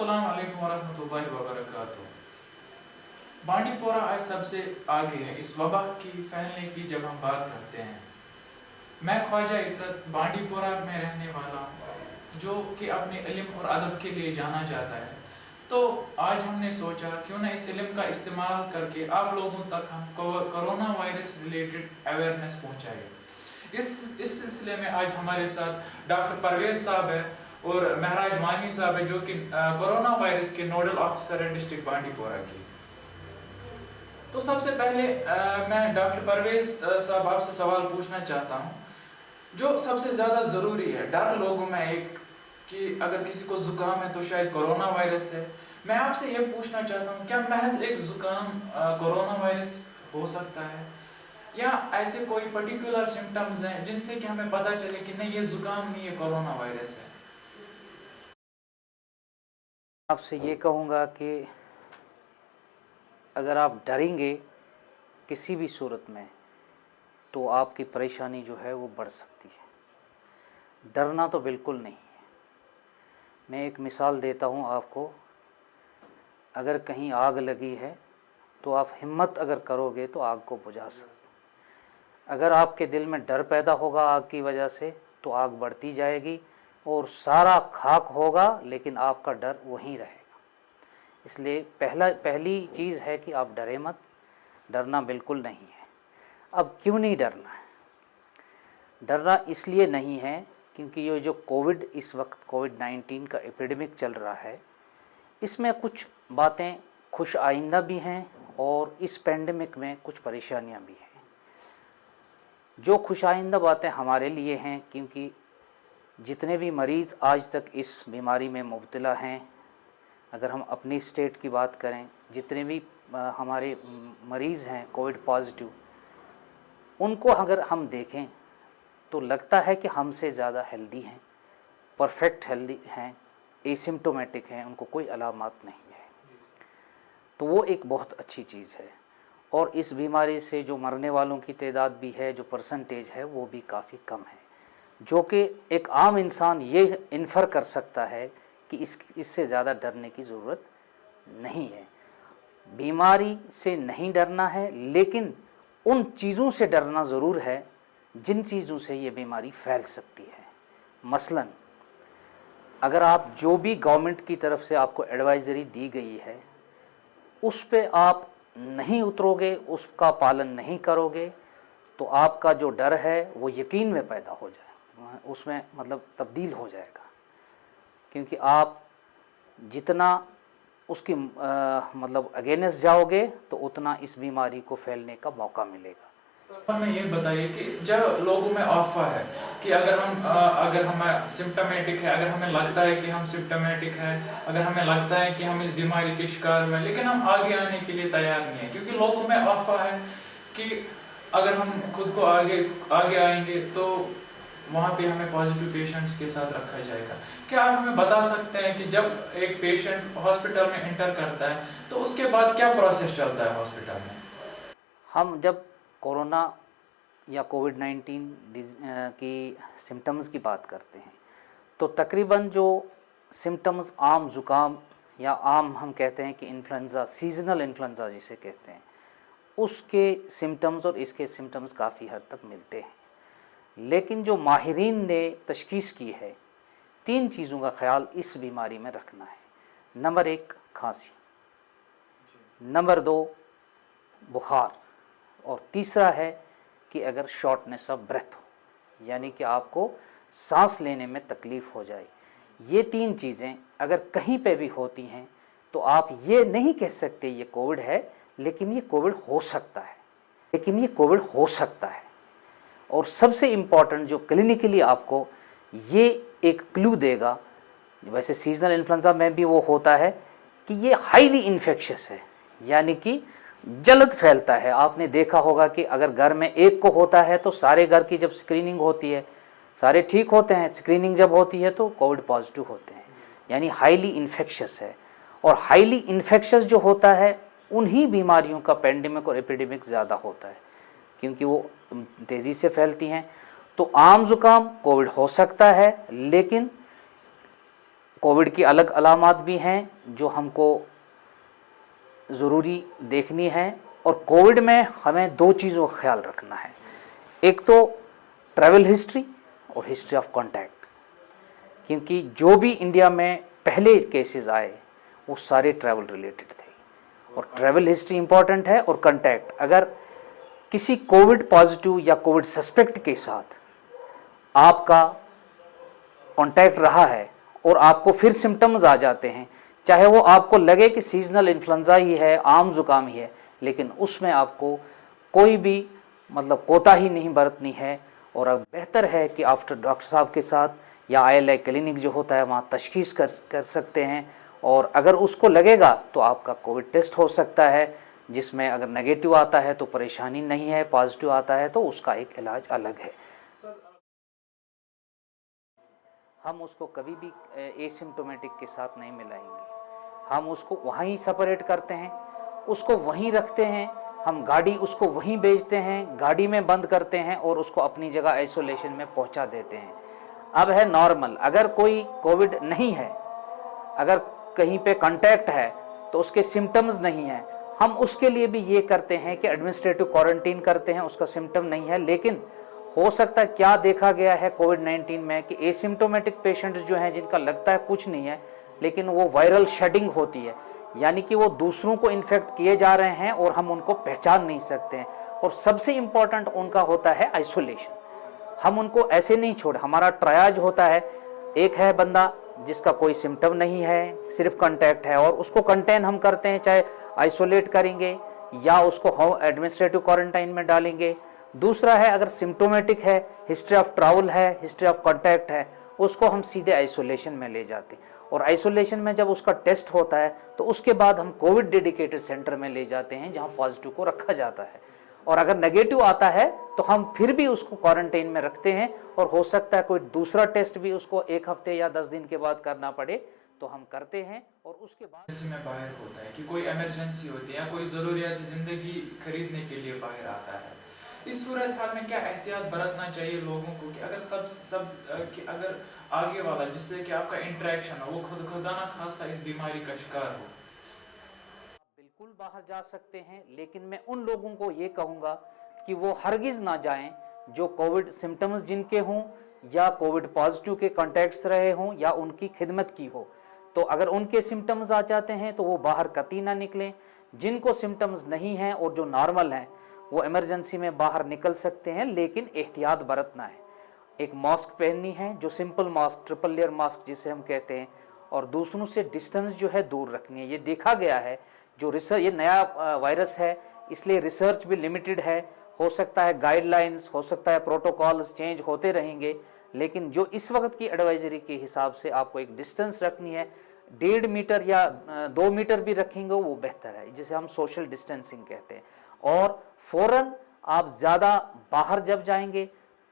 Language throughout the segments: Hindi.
अस्सलाम वालेकुम वरहमतुल्लाहि वबरकातुहू। बांडीपोरा आज सबसे आगे है इस वबा की फैलने की जब हम बात करते हैं। मैं ख्वाजा इतरत बांडीपोरा में रहने वाला हूँ, जो कि अपने इल्म और अदब के लिए जाना जाता है। तो आज हमने सोचा क्यों ना इस इल्म का इस्तेमाल करके आप लोगों तक हम कोरोना वायरस रिलेटेड अवेयरनेस पहुँचाएँ। इस सिलसिले में आज हमारे साथ डॉक्टर परवेज साहब है और महराज वानी साहब है, जो कि कोरोना वायरस के नोडल ऑफिसर है डिस्ट्रिक्ट बांडीपोरा की। तो सबसे पहले मैं डॉक्टर परवेज साहब आपसे सवाल पूछना चाहता हूँ, जो सबसे ज़्यादा ज़रूरी है डर लोगों में एक कि अगर किसी को ज़ुकाम है तो शायद कोरोना वायरस है। मैं आपसे ये पूछना चाहता हूँ, क्या महज एक ज़ुकाम कोरोना वायरस हो सकता है, या ऐसे कोई पर्टिकुलर सिम्टम्स हैं जिनसे कि हमें पता चले कि नहीं ये ज़ुकाम नहीं, ये कोरोना वायरस है? आपसे ये कहूँगा कि अगर आप डरेंगे किसी भी सूरत में तो आपकी परेशानी जो है वो बढ़ सकती है। डरना तो बिल्कुल नहीं है। मैं एक मिसाल देता हूँ आपको। अगर कहीं आग लगी है तो आप हिम्मत अगर करोगे तो आग को बुझा सकते। अगर आपके दिल में डर पैदा होगा आग की वजह से तो आग बढ़ती जाएगी और सारा खाक होगा, लेकिन आपका डर वहीं रहेगा। इसलिए पहली चीज़ है कि आप डरे मत। डरना बिल्कुल नहीं है। अब क्यों नहीं डरना है? डरना इसलिए नहीं है क्योंकि ये जो इस वक्त कोविड-19 का एपिडेमिक चल रहा है, इसमें कुछ बातें खुश आइंदा भी हैं और इस पेंडेमिक में कुछ परेशानियां भी हैं। जो खुश आइंदा बातें हमारे लिए हैं, क्योंकि जितने भी मरीज़ आज तक इस बीमारी में मुब्तला हैं, अगर हम अपनी स्टेट की बात करें, जितने भी हमारे मरीज़ हैं कोविड पॉजिटिव, उनको अगर हम देखें तो लगता है कि हमसे ज़्यादा हेल्दी हैं, परफेक्ट हेल्दी हैं, एसिम्प्टोमेटिक हैं, उनको कोई अलामत नहीं है। तो वो एक बहुत अच्छी चीज़ है। और इस बीमारी से जो मरने वालों की तादाद भी है, जो परसेंटेज है, वो भी काफ़ी कम है, जो कि एक आम इंसान ये इन्फर कर सकता है कि इससे ज़्यादा डरने की ज़रूरत नहीं है। बीमारी से नहीं डरना है, लेकिन उन चीज़ों से डरना ज़रूर है जिन चीज़ों से ये बीमारी फैल सकती है। मसलन अगर आप जो भी गवर्नमेंट की तरफ से आपको एडवाइजरी दी गई है उस पे आप नहीं उतरोगे, उसका पालन नहीं करोगे, तो आपका जो डर है वो यकीन में पैदा हो जाए, उसमें मतलब तब्दील हो जाएगा। क्योंकि आप जितना उसकी मतलब अगेंस्ट जाओगे तो उतना इस बीमारी को फैलने का मौका मिलेगा। हमें ये बताइए कि जब लोगों में अफवाह है कि अगर हम सिम्टोमेटिक है, अगर हमें लगता है कि हम सिम्टोमेटिक है, अगर हमें लगता है कि हम इस बीमारी के शिकार हुए, लेकिन हम आगे आने के लिए तैयार नहीं है, क्योंकि लोगों में अफवाह है कि अगर हम खुद को आगे आएंगे तो वहाँ पे हमें पॉजिटिव पेशेंट्स के साथ रखा जाएगा। क्या आप हमें बता सकते हैं कि जब एक पेशेंट हॉस्पिटल में एंटर करता है तो उसके बाद क्या प्रोसेस चलता है हॉस्पिटल में? हम जब कोरोना या कोविड-19 की सिम्टम्स की बात करते हैं तो तकरीबन जो सिम्टम्स आम ज़ुकाम या आम हम कहते हैं कि इन्फ्लुएंज़ा, सीजनल इन्फ्लुएंज़ा जिसे कहते हैं, उसके सिम्टम्स और इसके सिम्टम्स काफ़ी हद तक मिलते हैं। लेकिन जो माहिरीन ने तशख़ीस की है, 3 चीज़ों का ख्याल इस बीमारी में रखना है। नंबर 1 खांसी, नंबर 2 बुखार, और तीसरा है कि अगर शॉर्टनेस ऑफ ब्रेथ हो, यानी कि आपको सांस लेने में तकलीफ़ हो जाए। ये 3 चीज़ें अगर कहीं पे भी होती हैं तो आप ये नहीं कह सकते ये कोविड है, लेकिन ये कोविड हो सकता है, लेकिन ये कोविड हो सकता है। और सबसे इम्पॉर्टेंट जो क्लिनिकली आपको ये एक क्लू देगा, वैसे सीजनल इन्फ्लुएंजा में भी वो होता है कि ये हाईली इन्फेक्शियस है, यानी कि जल्द फैलता है। आपने देखा होगा कि अगर घर में एक को होता है तो सारे घर की जब स्क्रीनिंग होती है सारे ठीक होते हैं, स्क्रीनिंग जब होती है तो कोविड पॉजिटिव होते हैं, यानी हाईली इन्फेक्शियस है। और हाईली इन्फेक्शियस जो होता है उन्हीं बीमारियों का पेंडेमिक और एपिडेमिक ज़्यादा होता है, क्योंकि वो तेज़ी से फैलती हैं। तो आम ज़ुकाम कोविड हो सकता है, लेकिन कोविड की अलग अलामात भी हैं जो हमको ज़रूरी देखनी है, और कोविड में हमें दो चीज़ों का ख्याल रखना है। एक तो ट्रैवल हिस्ट्री और हिस्ट्री ऑफ कॉन्टैक्ट, क्योंकि जो भी इंडिया में पहले केसेस आए वो सारे ट्रैवल रिलेटेड थे, और ट्रैवल हिस्ट्री इंपॉर्टेंट है। और कॉन्टैक्ट, अगर किसी कोविड पॉजिटिव या कोविड सस्पेक्ट के साथ आपका कॉन्टैक्ट रहा है और आपको फिर सिम्टम्स आ जाते हैं, चाहे वो आपको लगे कि सीजनल इन्फ्लुएंजा ही है, आम जुकाम ही है, लेकिन उसमें आपको कोई भी कोताही नहीं बरतनी है। और अब बेहतर है कि आफ्टर डॉक्टर साहब के साथ या ILI क्लिनिक जो होता है वहाँ तशखीस कर सकते हैं, और अगर उसको लगेगा तो आपका कोविड टेस्ट हो सकता है, जिसमें अगर नेगेटिव आता है तो परेशानी नहीं है, पॉजिटिव आता है तो उसका एक इलाज अलग है। हम उसको कभी भी एसिम्टोमेटिक के साथ नहीं मिलाएंगे, हम उसको वहीं सेपरेट करते हैं, उसको वहीं रखते हैं, हम गाड़ी उसको वहीं भेजते हैं, गाड़ी में बंद करते हैं और उसको अपनी जगह आइसोलेशन में पहुंचा देते हैं। अब है नॉर्मल, अगर कोई कोविड नहीं है, अगर कहीं पे कांटेक्ट है तो उसके सिम्टम्स नहीं है, हम उसके लिए भी ये करते हैं कि एडमिनिस्ट्रेटिव क्वारंटीन करते हैं, उसका सिम्टम नहीं है। लेकिन हो सकता है, क्या देखा गया है कोविड-19 में कि एसिम्टोमेटिक पेशेंट्स जो हैं जिनका लगता है कुछ नहीं है, लेकिन वो वायरल शेडिंग होती है, यानी कि वो दूसरों को इन्फेक्ट किए जा रहे हैं और हम उनको पहचान नहीं सकते हैं। और सबसे इंपॉर्टेंट उनका होता है आइसोलेशन, हम उनको ऐसे नहीं छोड़, हमारा ट्रायज होता है, एक है बंदा जिसका कोई सिम्टम नहीं है, सिर्फ कांटेक्ट है, और उसको कंटेन हम करते हैं, चाहे आइसोलेट करेंगे या उसको होम एडमिनिस्ट्रेटिव क्वारंटाइन में डालेंगे। दूसरा है अगर सिम्टोमेटिक है, हिस्ट्री ऑफ ट्रैवल है, हिस्ट्री ऑफ कांटेक्ट है, उसको हम सीधे आइसोलेशन में ले जाते हैं, और आइसोलेशन में जब उसका टेस्ट होता है तो उसके बाद हम कोविड डेडिकेटेड सेंटर में ले जाते हैं जहां पॉजिटिव को रखा जाता है, और अगर नेगेटिव आता है तो हम फिर भी उसको क्वारंटाइन में रखते हैं, और हो सकता है कोई दूसरा टेस्ट भी उसको 1 हफ्ते या 10 दिन के बाद करना पड़े तो हम करते हैं। और उसके बाद जैसे में बाहर होता है कि कोई इमरजेंसी होती है या कोई ज़रूरियात ज़िंदगी खरीदने के लिए बाहर आता है, इस सूरत हाल में क्या एहतियात बरतना चाहिए लोगों को कि अगर कि अगर आगे वाला जिससे कि आपका इंटरेक्शन हो वो खुदा ना खास्ता इस बीमारी का शिकार हो? बिल्कुल बाहर जा सकते हैं, लेकिन मैं उन लोगों को ये कहूँगा कि वो हरगिज़ ना जाएं जो कोविड सिम्टम्स जिनके हों या कोविड पॉजिटिव के कॉन्टैक्ट्स रहे हों या उनकी खिदमत की हो। तो अगर उनके सिम्टम्स आ जाते हैं तो वो बाहर कतई ना निकलें। जिनको सिम्टम्स नहीं हैं और जो नॉर्मल हैं वो इमरजेंसी में बाहर निकल सकते हैं, लेकिन एहतियात बरतना है। एक मास्क पहननी है, जो simple mask, triple layer mask जिसे हम कहते हैं, और दूसरों से डिस्टेंस जो है दूर रखनी है। ये देखा गया है, जो रिसर्च, ये नया वायरस है इसलिए रिसर्च भी लिमिटेड है, हो सकता है गाइडलाइंस, हो सकता है प्रोटोकॉल्स चेंज होते रहेंगे, लेकिन जो इस वक्त की एडवाइजरी के हिसाब से आपको एक डिस्टेंस रखनी है, 1.5 मीटर या 2 मीटर भी रखेंगे वो बेहतर है, जिसे हम सोशल डिस्टेंसिंग कहते हैं। और फौरन आप ज़्यादा बाहर जब जाएंगे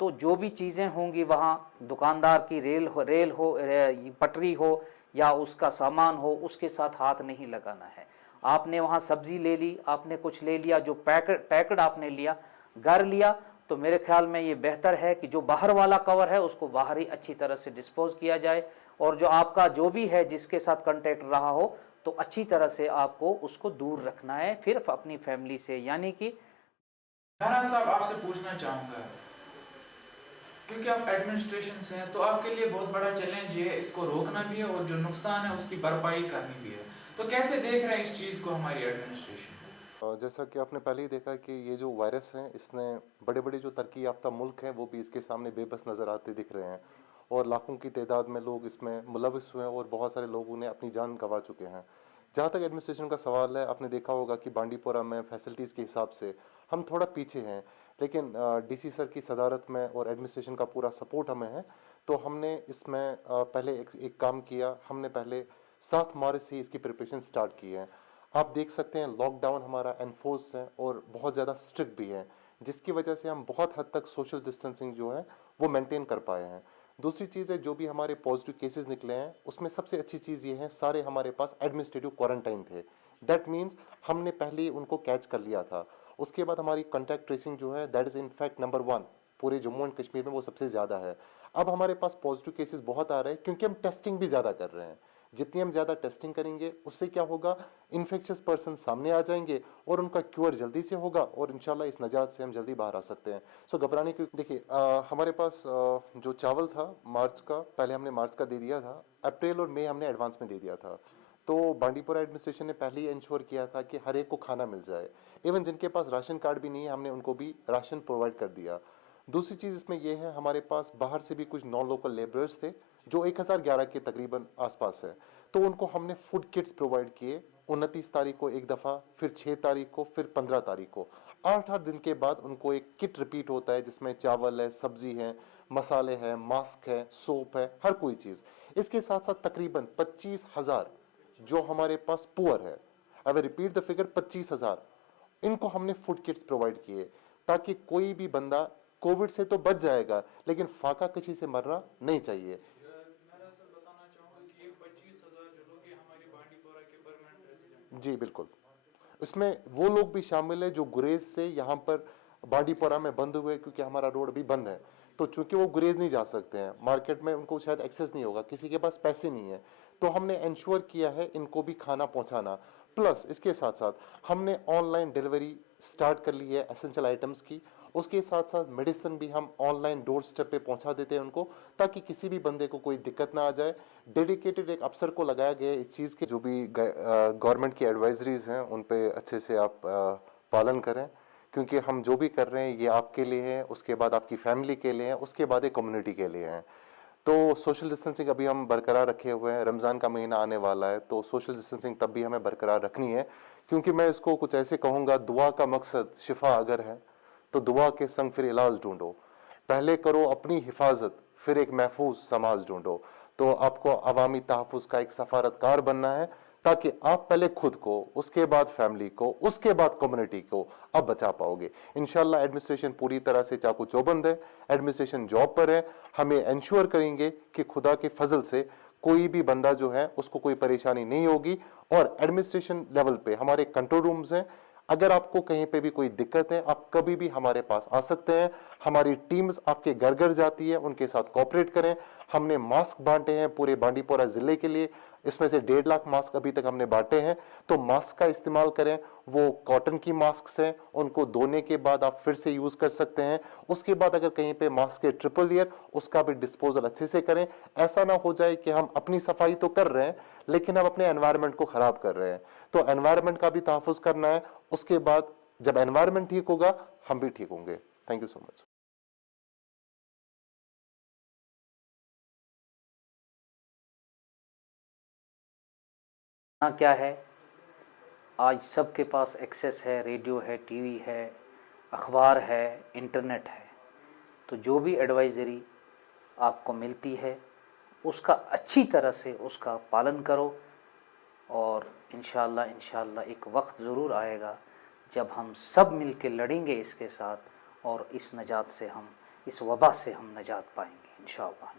तो जो भी चीज़ें होंगी वहाँ, दुकानदार की रेल हो, पटरी हो या उसका सामान हो, उसके साथ हाथ नहीं लगाना है। आपने वहाँ सब्जी ले ली, आपने कुछ ले लिया, जो पैकेट आपने लिया, घर लिया, तो मेरे ख्याल में ये बेहतर है कि जो बाहर वाला कवर है उसको बाहर ही अच्छी तरह से डिस्पोज किया जाए, और जो आपका जो भी है जिसके साथ कांटेक्ट रहा हो तो अच्छी तरह से आपको उसको दूर रखना है, फिर अपनी फैमिली से। यानी कि नाना साहब, आपसे पूछना चाहूँगा, क्योंकि आप एडमिनिस्ट्रेशन से हैं तो आपके लिए बहुत बड़ा चैलेंज ये है, इसको रोकना भी है और जो नुकसान है उसकी भरपाई करनी भी है, तो कैसे देख रहे हैं इस चीज़ को हमारी एडमिनिस्ट्रेशन? जैसा कि आपने पहले ही देखा कि ये जो वायरस है इसने बड़े बड़े जो तरक्की याफ्ता मुल्क हैं वो भी इसके सामने बेबस नज़र आते दिख रहे हैं, और लाखों की तादाद में लोग इसमें मुलविस हुए हैं और बहुत सारे लोगों ने अपनी जान गंवा चुके हैं। जहाँ तक एडमिनिस्ट्रेशन का सवाल है, आपने देखा होगा कि बांडीपोरा में फैसिलिटीज़ के हिसाब से हम थोड़ा पीछे हैं, लेकिन DC सर की सदारत में और एडमिनिस्ट्रेशन का पूरा सपोर्ट हमें है। तो हमने इसमें पहले एक काम किया, हमने पहले 7 मार्च से इसकी प्रिपरेशन स्टार्ट की है। आप देख सकते हैं लॉकडाउन हमारा एनफोर्स है और बहुत ज़्यादा स्ट्रिक्ट भी है, जिसकी वजह से हम बहुत हद तक सोशल डिस्टेंसिंग जो है वो मेंटेन कर पाए हैं। दूसरी चीज़ है, जो भी हमारे पॉजिटिव केसेस निकले हैं उसमें सबसे अच्छी चीज़ ये है, सारे हमारे पास एडमिनिस्ट्रेटिव क्वारंटाइन थे। दैट मीन्स हमने पहले ही उनको कैच कर लिया था। उसके बाद हमारी कॉन्टैक्ट ट्रेसिंग जो है that is in fact number 1 पूरे जम्मू एंड कश्मीर में, वो सबसे ज़्यादा है। अब हमारे पास पॉजिटिव केसेस बहुत आ रहे हैं क्योंकि हम टेस्टिंग भी ज़्यादा कर रहे हैं। जितनी हम ज़्यादा टेस्टिंग करेंगे उससे क्या होगा, इन्फेक्शियस पर्सन सामने आ जाएंगे और उनका क्योर जल्दी से होगा और इंशाल्लाह इस नजात से हम जल्दी बाहर आ सकते हैं। सो घबराने की देखिए, हमारे पास जो चावल था मार्च का, पहले हमने मार्च का दे दिया था, अप्रैल और मई हमने एडवांस में दे दिया था। तो बांडीपुरा एडमिनिस्ट्रेशन ने पहले ही इंश्योर किया था कि हर एक को खाना मिल जाए। इवन जिनके पास राशन कार्ड भी नहीं है हमने उनको भी राशन प्रोवाइड कर दिया। दूसरी चीज़ इसमें यह है, हमारे पास बाहर से भी कुछ नॉन लोकल लेबरर्स थे जो 1011 के तकरीबन आसपास है, तो उनको हमने फूड किट्स प्रोवाइड किए। 29 तारीख को एक दफ़ा, फिर 6 तारीख को, फिर 15 तारीख को। 8-8 दिन के बाद उनको एक किट रिपीट होता है जिसमें चावल है, सब्जी है, मसाले हैं, मास्क है, सोप है, हर कोई चीज़। इसके साथ साथ तकरीबन 25,000 जो हमारे पास पुअर है, अब रिपीट द फिगर 25,000, इनको हमने फूड किट्स प्रोवाइड किए ताकि कोई भी बंदा कोविड से तो बच जाएगा लेकिन फाका किसी से मरना नहीं चाहिए। मैं सर बताना चाहूँगा कि ये 25,000 जो लोग हैं हमारे बांडीपोरा के परमानेंट रेजिडेंट। जी बिल्कुल, इसमें वो लोग भी शामिल है जो गुरेज से यहाँ पर बांडीपोरा में बंद हुए क्योंकि हमारा रोड भी बंद है। तो चूंकि वो गुरेज नहीं जा सकते हैं, मार्केट में उनको शायद एक्सेस नहीं होगा, किसी के पास पैसे नहीं है, तो हमने इंश्योर किया है इनको भी खाना पहुंचाना। प्लस इसके साथ साथ हमने ऑनलाइन डिलीवरी स्टार्ट कर ली है एसेंशियल आइटम्स की। उसके साथ साथ मेडिसिन भी हम ऑनलाइन डोर स्टेप पे पहुंचा देते हैं उनको, ताकि किसी भी बंदे को कोई दिक्कत ना आ जाए। डेडिकेटेड एक अफसर को लगाया गया है इस चीज़ के, जो भी गवर्नमेंट की एडवाइजरीज हैं उन पे अच्छे से आप पालन करें, क्योंकि हम जो भी कर रहे हैं ये आपके लिए है, उसके बाद आपकी फैमिली के लिए है, उसके बाद एक कम्युनिटी के लिए है। तो सोशल डिस्टेंसिंग अभी हम बरकरार रखे हुए हैं। रमज़ान का महीना आने वाला है तो सोशल डिस्टेंसिंग तब भी हमें बरकरार रखनी है, क्योंकि मैं इसको कुछ ऐसे कहूँगा, दुआ का मकसद शिफा अगर है तो दुआ के संग फिर इलाज ढूंढो। पहले करो अपनी हिफाजत, फिर एक महफूज समाज ढूंढो। तो आपको अवामी तहफ़्फ़ुज़ का एक सफारतकार बनना है, ताकि आप पहले खुद को, उसके बाद फैमिली को, उसके बाद कम्युनिटी को अब बचा पाओगे। इंशाल्लाह एडमिनिस्ट्रेशन पूरी तरह से चाकू चौबंद है, एडमिनिस्ट्रेशन जॉब पर है। हमें इंश्योर करेंगे कि खुदा के फजल से कोई भी बंदा जो है उसको कोई परेशानी नहीं होगी। और एडमिनिस्ट्रेशन लेवल पे हमारे कंट्रोल रूम्स हैं, अगर आपको कहीं पे भी कोई दिक्कत है आप कभी भी हमारे पास आ सकते हैं। हमारी टीम्स आपके घर घर जाती है, उनके साथ कोऑपरेट करें। हमने मास्क बांटे हैं पूरे बांडीपोरा जिले के लिए, इसमें से 1.5 लाख मास्क अभी तक हमने बांटे हैं। तो मास्क का इस्तेमाल करें, वो कॉटन की मास्क हैं, उनको धोने के बाद आप फिर से यूज कर सकते हैं। उसके बाद अगर कहीं पे मास्क के ट्रिपल लेयर, उसका भी डिस्पोजल अच्छे से करें। ऐसा ना हो जाए कि हम अपनी सफाई तो कर रहे हैं लेकिन हम अपने एनवायरनमेंट को खराब कर रहे हैं। तो एनवायरनमेंट का भी तहफ़्फ़ुज़ करना है। उसके बाद जब एनवायरनमेंट ठीक होगा हम भी ठीक होंगे। Thank you so much. हाँ, क्या है, आज सबके पास एक्सेस है, रेडियो है, टीवी है, अखबार है, इंटरनेट है। तो जो भी एडवाइज़री आपको मिलती है उसका अच्छी तरह से उसका पालन करो। और इंशाल्लाह एक वक्त ज़रूर आएगा जब हम सब मिल के लड़ेंगे इसके साथ, और इस नजात से हम, इस वबा से हम नजात पाएंगे इंशाल्लाह।